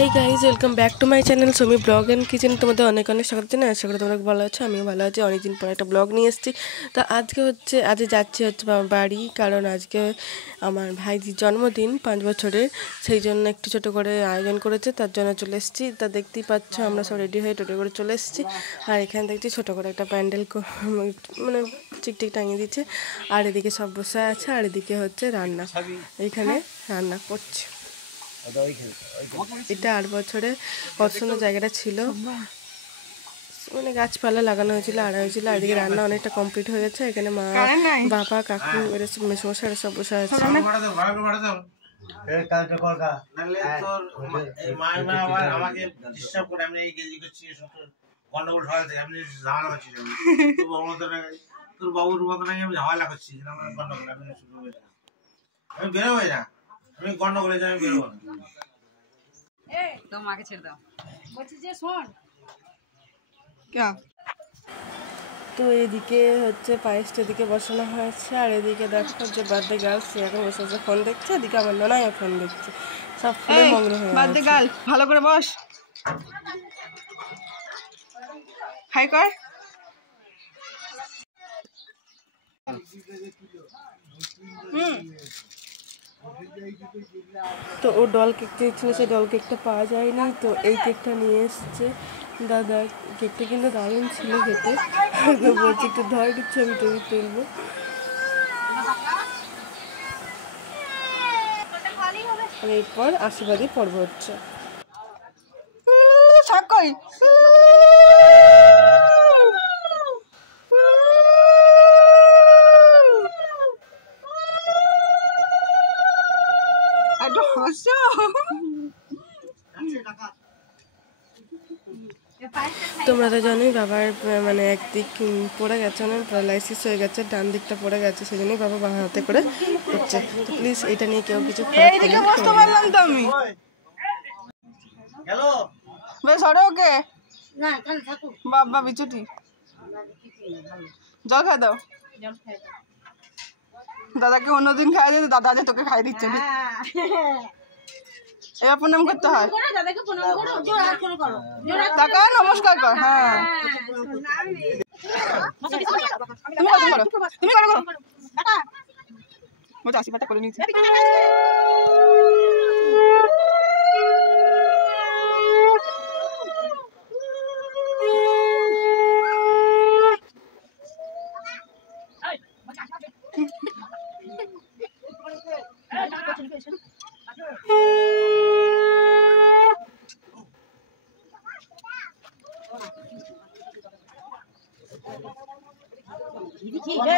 Hey guys, welcome back to my channel Sumi blog and kitchen. তোমাদের অনেক স্বাগত জানাই। আশা করি তোমরা ভালো আছো, আমিও ভালো আছি। অনেকদিন পর একটা ব্লগ নিয়ে এসেছি। তো আজ যাচ্ছি বাবার বাড়ি, কারণ আজকে আমার ভাইজির জন্মদিন 5 বছরের, সেই জন্য একটু ছোটো করে আয়োজন করেছে, তার জন্য চলে এসেছি। তা দেখতেই পাচ্ছ আমরা সব রেডি হয়ে টোটো করে চলে এসেছি। আর এখানে দেখছি ছোটো করে একটা প্যান্ডেল মানে চিকটিক টাঙিয়ে দিচ্ছে। আর এদিকে সব বসে আছে, আর এদিকে হচ্ছে রান্না, এখানে রান্না করছে। এটা 8 বছরে কত সুন্দর জায়গাটা ছিল, মানে গাছপালা লাগানো হয়েছিল, আড়া হয়েছিল। আর এদিকে রান্না অনেকটা কমপ্লিট হয়ে গেছে। এখানে মা, বাবা, কাকু, মেশমশাই সব বসে আছে। তো এদিকে হচ্ছে পায়েসটা এদিকে বসানো হয়েছে, আর এদিকে দেখো যে বার্থডে গার্ল সে এখন বসে বসে ফোন দেখছে। এদিকে আমার নানাও ফোন দেখছে, সব ফোনে মগ্ন হয়ে বার্থডে গার্ল ভালো করে বস, হাই কর। তো ও ডল কেক চেয়েছিল, সেই ডল কেকটা পাওয়া যায়নি, তো এই কেকটা নিয়ে এসছে দাদা। কেকটা কিন্তু দারুণ ছিল খেতে। বলছি একটু ধর, একটু ছবি টবি তুলবো। আর এরপর আশীর্বাদী পর্ব হচ্ছে। তোমরা তো জানোই বাবার মানে একদিক পড়ে গেছে, মানে প্যারালাইসিস হয়ে গেছে, ডান দিকটা পড়ে গেছে, সেই জন্যই বাবা বাঁ হাতে করে করছে। তো প্লিজ এটা নিয়ে কেউ কিছু বাবা বিচুটি জল খাই দাও, দাদাকে অন্যদিন খাই দিতে, দাদা যে তোকে খাই দিচ্ছে। এবার প্রণাম করতে হয়, টাকা নমস্কার কর। হ্যাঁ তুমি করো, বলছি আশীর্বাদটা করে নিয়েছি।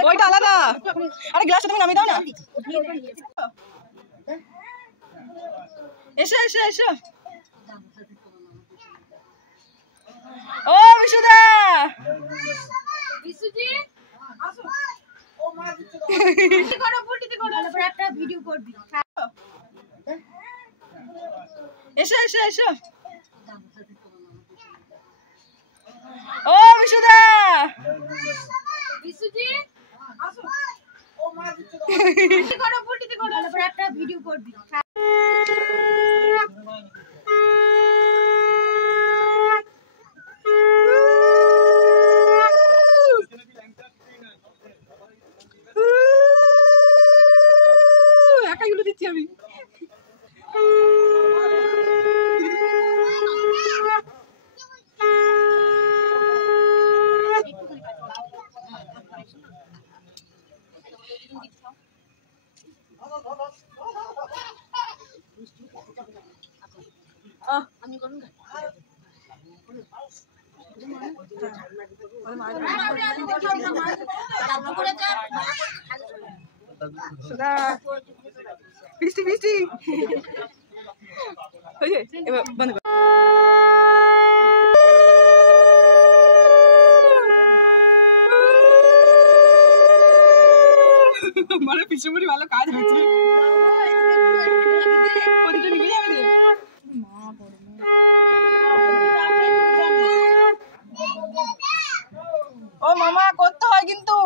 ওইটা আলাদা, আরে গ্লাসটা তুমি নামিয়ে দাও না। এসো এসো এসো, ও বিশুদা, বিশুজি আসো। ও মা দিতে করো, পুটিতে করো, তারপর একটা ভিডিও করবি। এসো এসো এসো, ও বিশুদা, বিশুজি আসো। ও মা দিতে করো, পুটিতে করো, তারপর একটা ভিডিও করবি। একাইগুলো দিচ্ছি আমি। বন্ধ কর। মানে পিছুমুড়ি ভালো কাজ হয়েছে। ও মামা করতে হয়, কিন্তু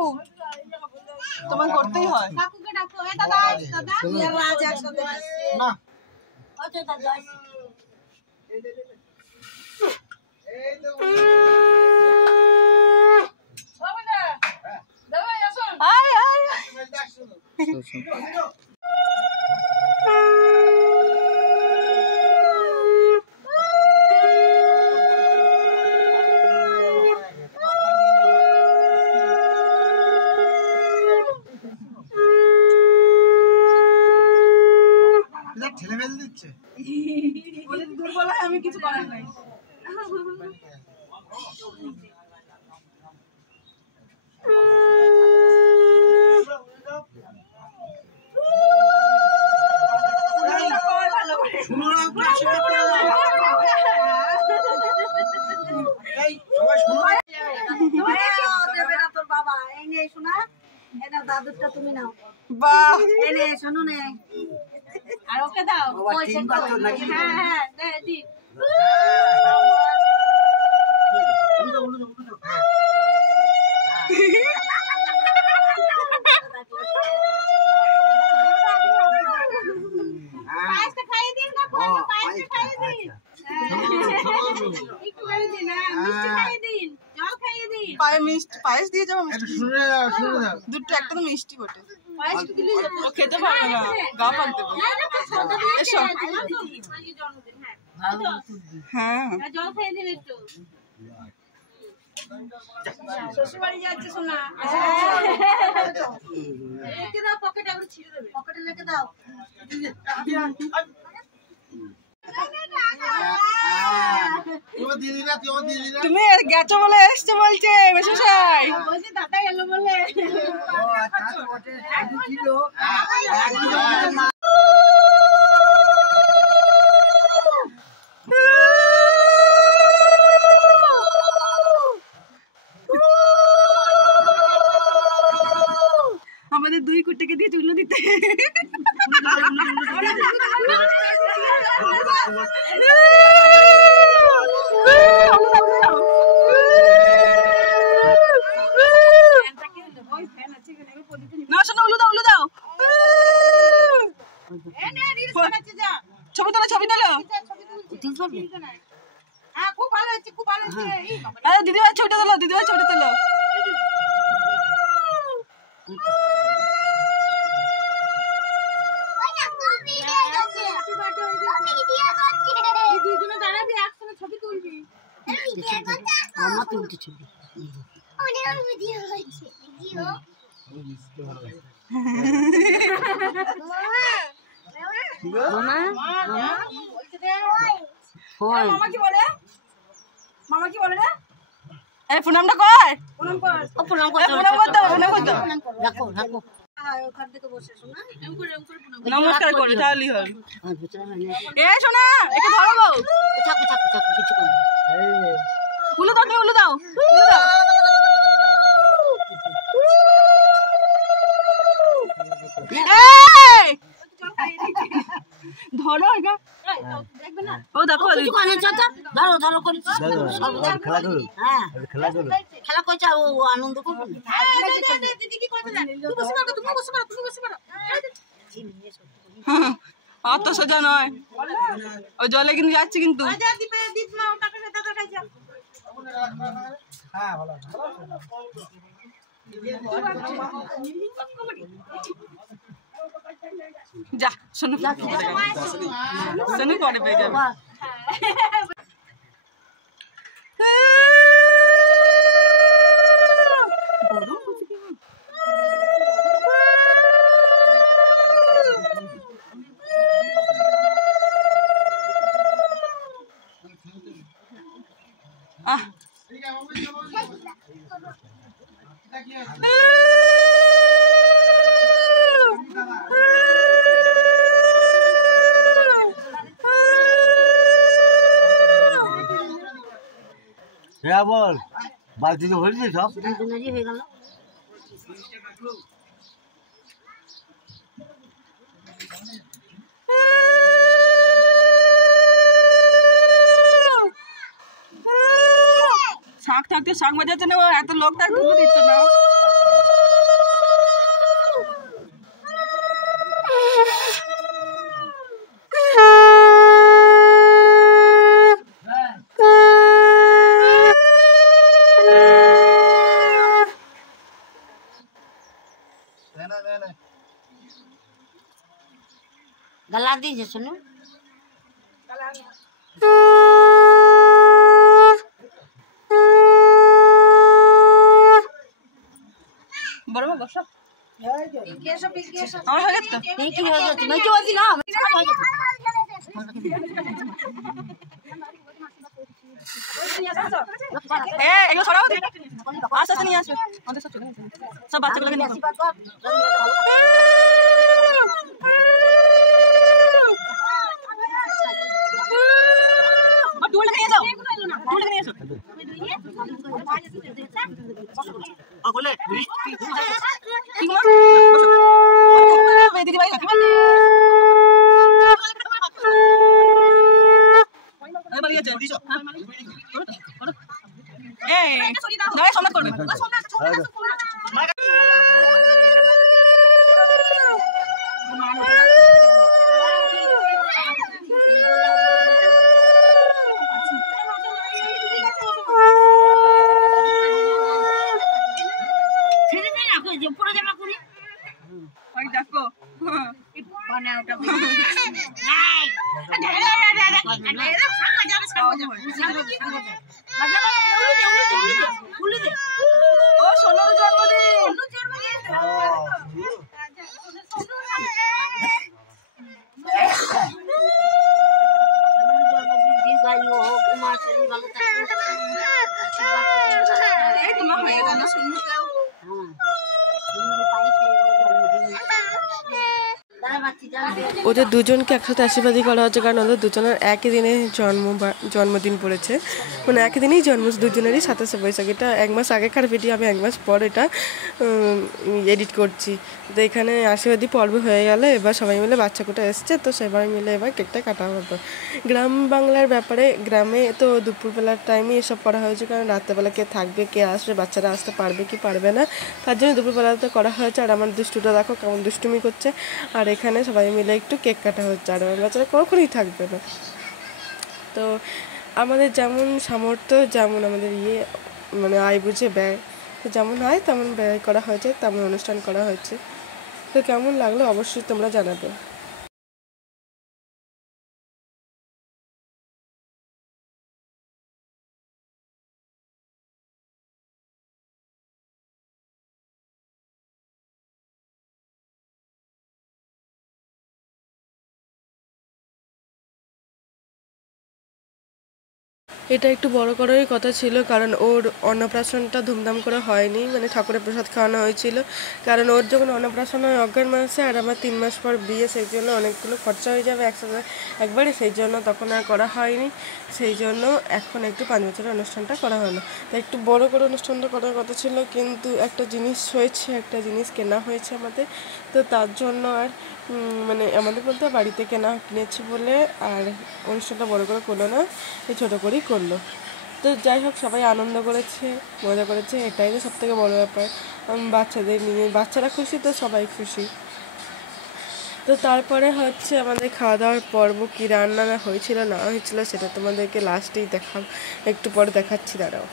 তোমার করতেই হয়। কাকুকে ডাকো, এ দাদা দাদা আজ একসাথে না। আচ্ছা দাদা আমি কিছু করার নাই। দাদুরটা তুমি নাও। বাহ, এনে শোনো নে, আর ওকে দাও। হ্যাঁ হ্যাঁ দে দি। পায়েসটা খাইয়ে দিন না, পায়েসটা খাইয়ে দিন। একটু খাইয়ে দিন, মিষ্টি খাইয়ে দিন, জল খাইয়ে দিন। পায়েস দিয়ে যাবো। দুটো একটা তো মিষ্টি বটে। পায়েস দিলে ও খেতে পারবে না, গা পাক দেবে। এসো। হ্যাঁ, জল খাইয়ে দিন একটু। শ্বশুর বাড়ি যাচ্ছে শোনা। রেখে দাও পকেটে, আবার ছিঁড়ে দেবে। পকেটে রেখে দাও। তুমি গেছো বলে এসছে বলছে মেশাই। বলছি দাদা এলো বলে। আমাদের দুই কুটিকে দিয়ে চুলো দিতে। না শোনো, উলু দাও, উলু দাও। ছবি তোলো, ছবি তোলো। হ্যাঁ খুব ভালো হচ্ছে, খুব ভালো হচ্ছে। আরে দিদিভাই ছবিটা তোলো, দিদিভাই ছবিটা তোলো। দুজনে দাঁড়াবি, একসঙ্গে ছবি তুলবি। মামা তুলতে ছবি মামা কি বলে? মামা কি বলে রে? এই প্রণামটা কর। প্রণাম কর। ও প্রণাম এই প্রণাম করতে হবে, প্রণাম করতে হবে। রাখো রাখো ওখান থেকে বসে শোনা। এরকম করে প্রণাম। নমস্কার করে তাহলেই হবে। আর ভিতরে মানে এই শোনা, একে ধরো গো। থাকো থাকো থাকো কিছু করো উলু দাও, তুমি উলু দাও, উলু দাও। এই ধরো এটা। দেখবে না? ও দেখো, কিছু করে চাচা ধরো ধরো করে খেলা করো, হ্যাঁ খেলা করো। খেলা করছে ও আনন্দ করবে দিদি কি করতে জানে? তুমি বসে পারো, তুমি বসে পারো, তুমি বসে পারো। অত সোজা নয়। ওই জলে কিন্তু যাচ্ছে কিন্তু। যা দিবে, দিদ মা টাকা দাদা কাছে। যা শোনো, শোনো পরে পেয়ে যাবে। হ্যাঁ বল, বালতি তো ভরেছি সব। দুজনেরই হয়ে গেল শাক থাকতে শাক বাজাচ্ছে না, এত লোক থাকতে ঢুকে দিচ্ছে না। ভাত দিয়েছে শোনো বড় মা বসো আমার হয়ে গেছে তো কি হয়ে যাচ্ছে মেয়েকে বলছি না এগুলো সরাও আস্তে আস্তে নিয়ে আসবে আমাদের সব চলে গেছে সব বাচ্চাগুলোকে নিয়ে আসো। টুলটা নিয়ে যাও টুলটা নিয়ে এসো দিদি ভাই সম্মান করবে পুরো জামা করি দেখো ও সোনুর জন্মদিন তোমার হয়ে গেল ওদের দুজনকে একসাথে আশীর্বাদই করা হচ্ছে, কারণ ওদের দুজনের একই দিনে জন্মদিন পড়েছে, মানে একই দিনেই জন্ম দুজনেরই 27শে বৈশাখ। এটা 1 মাস আগেকার ভিডিও, আমি 1 মাস পর এটা এডিট করছি। তো এখানে আশীর্বাদী পর্ব হয়ে গেল, এবার সবাই মিলে বাচ্চা কোটা এসছে, তো সবাই মিলে এবার কেকটা কাটা হবে। গ্রাম বাংলার ব্যাপারে গ্রামে তো দুপুরবেলার টাইমে এসব করা হয়েছে, কারণ রাত্রেবেলা কে থাকবে কে আসবে, বাচ্চারা আসতে পারবে কি পারবে না, তার জন্য দুপুরবেলাতে করা হয়েছে। আর আমার দুষ্টুটা দেখো কেমন দুষ্টুমি করছে, আর এখানে সবাই মিলে একটু কেক কাটা হচ্ছে, আর আমার বাচ্চারা কখনই থাকবে না। তো আমাদের যেমন সামর্থ্য, যেমন আমাদের মানে আয় বুঝে ব্যয় যেমন হয় তেমন ব্যয় করা হয়েছে, তেমন অনুষ্ঠান করা হয়েছে। তো কেমন লাগলো অবশ্যই তোমরা জানাবে। এটা একটু বড় করারই কথা ছিল, কারণ ওর অন্নপ্রাশনটা ধুমধাম করে হয়নি, মানে ঠাকুরের প্রসাদ খাওয়ানো হয়েছিল। কারণ ওর যখন অন্নপ্রাশন হয় অগ্রহায়ণ মাসে, আর আমার 3 মাস পর বিয়ে, সেই জন্য অনেকগুলো খরচা হয়ে যাবে একসাথে একবারে, সেই জন্য তখন আর করা হয়নি। সেই জন্য এখন একটু 5 বছরের অনুষ্ঠানটা করা হলো। তো একটু বড় করে অনুষ্ঠানটা করার কথা ছিল, কিন্তু একটা জিনিস হয়েছে, একটা জিনিস কেনা হয়েছে আমাদের, তো তার জন্য আর মানে আমাদের বলতে বাড়িতে কিনেছি বলে আর অনুষ্ঠানটা বড় করে করলো না, ছোটো করেই করলো। তো যাই হোক, সবাই আনন্দ করেছে, মজা করেছে, এটাই তো সবথেকে বড় ব্যাপার। বাচ্চাদের নিয়ে বাচ্চারা খুশি তো সবাই খুশি। তো তারপরে হচ্ছে আমাদের খাওয়া দাওয়ার পর্ব, কী রান্না হয়েছিল না হয়েছিল সেটা তোমাদেরকে লাস্টেই একটু পরে দেখাচ্ছি, দাঁড়াও।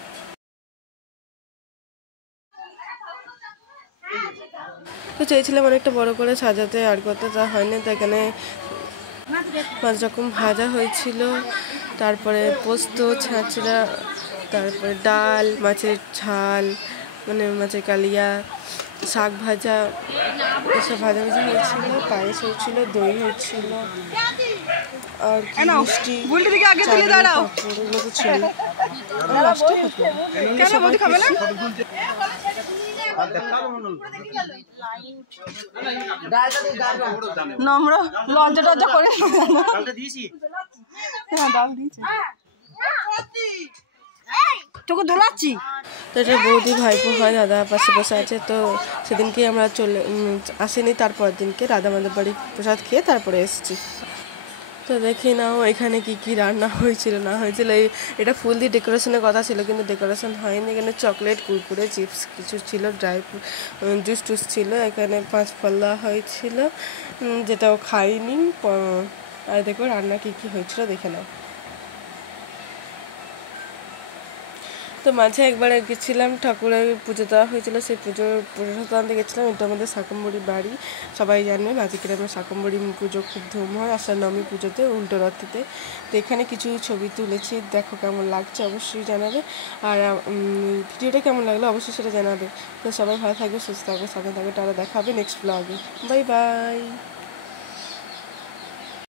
তো চেয়েছিলাম অনেকটা বড় করে সাজাতে, আর করতে যা হয়নি। তো এখানে 5 রকম ভাজা হয়েছিল, তারপরে পোস্ত, ছাঁচড়া, তারপরে ডাল, মাছের ঝাল, মানে মাছের কালিয়া, শাক ভাজা, এসব ভাজাভাজি হয়েছিল, পায়েস হয়েছিল, দই হয়েছিল, আর মিষ্টি, এগুলো তো ছিল। নম্র লজ্জা টজ্জা করে তোকে দোলাচ্ছি। তো এটা বৌদি ভাইপো হয়, দাদা পাশে বসে আছে। তো সেদিনকে আমরা আসিনি, তারপর দিনকে রাধা মাদের বাড়ি প্রসাদ খেয়ে তারপরে এসেছি। তো দেখি নাও এখানে কি কি রান্না হয়েছিল না হয়েছিল। এটা ফুল দিয়ে ডেকোরেশনের কথা ছিল, কিন্তু ডেকোরেশন হয়নি। এখানে চকলেট, কুরকুরে, চিপস কিছু ছিল, ড্রাই জুস টুস ছিল। এখানে 5 ফল দেওয়া হয়েছিল, যেটাও খাইনি। আর দেখো রান্না কি কি হয়েছিল দেখে নাও। তো মাঝে একবার গেছিলাম, ঠাকুরের পুজো দেওয়া হয়েছিল, সেই পুজোটা আনতে গেছিলাম। এটা আমাদের শাকম্বরী বাড়ি, সবাই জানবে মাঝে গ্রামে শাকম্বরী পুজো খুব ধুম হয় আষাঢ় নবমী পুজোতে, উল্টো রথেতে। তো এখানে কিছু ছবি তুলেছি, দেখো কেমন লাগছে অবশ্যই জানাবে। আর ভিডিওটা কেমন লাগলো অবশ্যই সেটা জানাবে। তো সবাই ভালো থাকবে, সুস্থ থাকবে, সামনে থাকবে, তারা দেখা হবে নেক্সট ব্লগে। Bye bye.